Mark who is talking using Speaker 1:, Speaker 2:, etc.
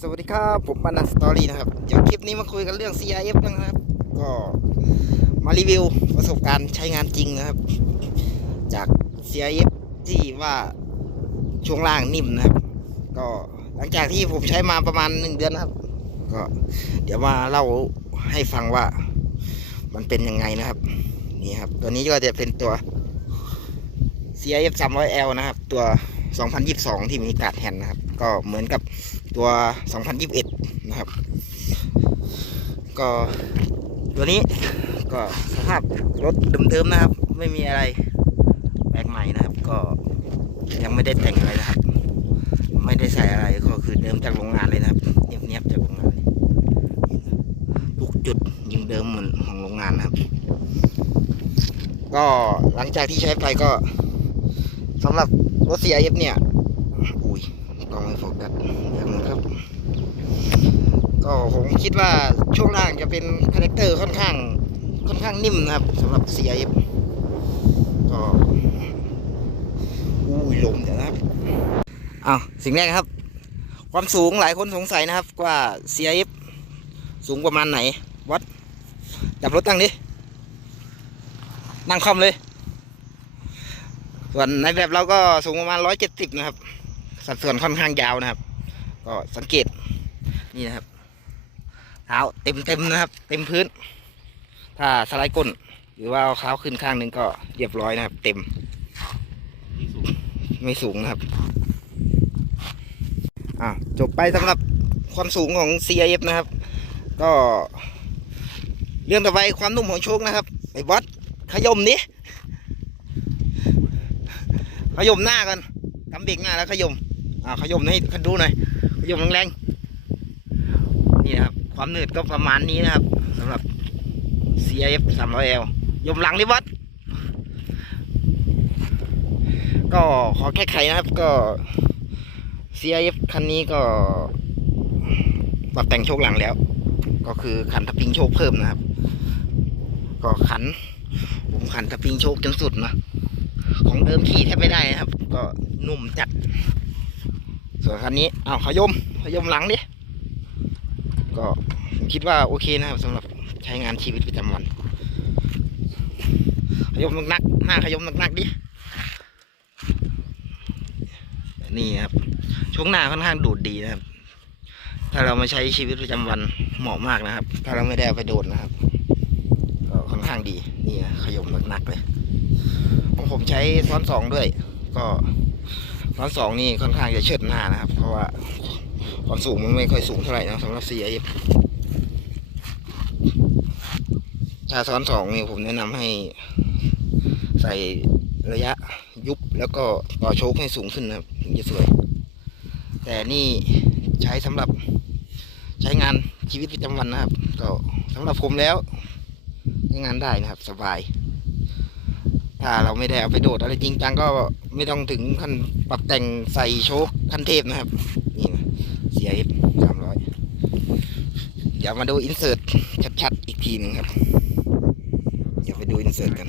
Speaker 1: สวัสดีครับผมปานันสตอรี่นะครับเดี๋ยวคลิปนี้มาคุยกันเรื่อง CIF นะครับ ก็มารีวิวประสบการณ์ใช้งานจริงนะครับ จาก CIF ที่ว่าช่วงล่างนิ่มนะครับ ก็หลังจากที่ผมใช้มาประมาณหนึ่งเดือนนะครับ ก็เดี๋ยวมาเล่าให้ฟังว่ามันเป็นยังไงนะครับ นี่ครับ ตัวนี้ก็จะเป็นตัว CIF 300L นะครับ ตัว 2022 ที่มีการ์ดแฮนนะครับ ก็เหมือนกับตัว 2021 นะครับ ก็ตัวนี้ก็สภาพรถเดิมๆนะครับ ไม่มีอะไรแปลกใหม่นะครับ ก็ยังไม่ได้แต่งอะไรนะครับ ไม่ได้ใส่อะไรก็คือเดิมจากโรงงานเลยนะครับเนียบๆจากโรงงานทุกจุดยิงเดิมเหมือนของโรงงานนะครับ ก็หลังจากที่ใช้ไปก็สำหรับ รถ CIF เนี่ย อุ้ยกล้องไม่โฟกัสอย่างนึงครับ ก็ผมคิดว่าช่วงล่างจะเป็นคาแรคเตอร์ค่อนข้าง ค่อนข้างนิ่มนะครับสำหรับ CIF ก็อุ้ยลมเดี๋ยวนะครับอ้าวสิ่งแรกครับ ความสูงหลายคนสงสัยนะครับ ว่า CIF สูงประมาณไหนวัดจับรถตั้งดินั่งคอมเลย ส่วนในแบบเราก็สูงประมาณร้อยเจ็ดสิบนะครับ สัดส่วนค่อนข้างยาวนะครับ ก็สังเกตนี่นะครับเท้าเต็มเต็มนะครับ เต็มพื้น ถ้าสไลด์ก้น หรือว่าเอาเท้าขึ้นข้างหนึ่งก็เรียบร้อยนะครับ เต็ม ไม่สูงนะครับอ่าจบไปสำหรับความสูงของ CIF นะครับ ก็เรื่องต่อไปความนุ่มของโชคนะครับไอ้บอสขยมนี้ ขยมหน้ากันกำเบรกหน้าแล้วขยมอ่าขยมให้คันดูหน่อยขยมแรงๆนี่นะครับ ความหนืดก็ประมาณนี้นะครับสำหรับ CIF 300L ยมหลังดิบอสก็ขอแก้ไขนะครับก็ CIF คันนี้ก็ปรับแต่งโชคหลังแล้ว ก็คือขันทับพิงโชคเพิ่มนะครับ ก็ขันผมขันทับพิงโชคจนสุดนะ ของเดิมขี่แทบไม่ได้นะครับ ก็นุ่มจัด ส่วนคันนี้อ้าวขยมขยมหลังดิก็ผมคิดว่าโอเคนะครับสำหรับใช้งานชีวิตประจำวัน ขยมหนักๆหน้าขยมหนักๆดินี่ครับช่วงหน้าค่อนข้างดูดดีนะครับ ถ้าเรามาใช้ชีวิตประจำวันเหมาะมากนะครับ ถ้าเราไม่ได้ไปโดดนะครับ ข้างดีนี่ขยมหนักๆเลยของผมใช้ซ้อนสองด้วย ก็ซ้อนสองนี่ค่อนข้างจะเชิดหน้านะครับ เพราะว่าความสูงมันไม่ค่อยสูงเท่าไหร่นะสำหรับ CIF ถ้าซ้อนสองนี่ผมแนะนำให้ใส่ระยะยุบแล้วก็ต่อโชคให้สูงขึ้นนะครับถึงจะสวย แต่นี่ใช้สำหรับใช้งานชีวิตประจำวันนะครับ ก็สำหรับผมแล้ว งานได้นะครับ สบาย ถ้าเราไม่ได้เอาไปโดดอะไรจริงจังก็ไม่ต้องถึงขั้นปรับแต่งใส่โชคขั้นเทพนะครับ นี่นะ CIF สามร้อยเดี๋ยวมาดูอินเสิร์ตชัดๆ อีกทีหนึ่งครับ เดี๋ยวไปดูอินเสิร์ตกัน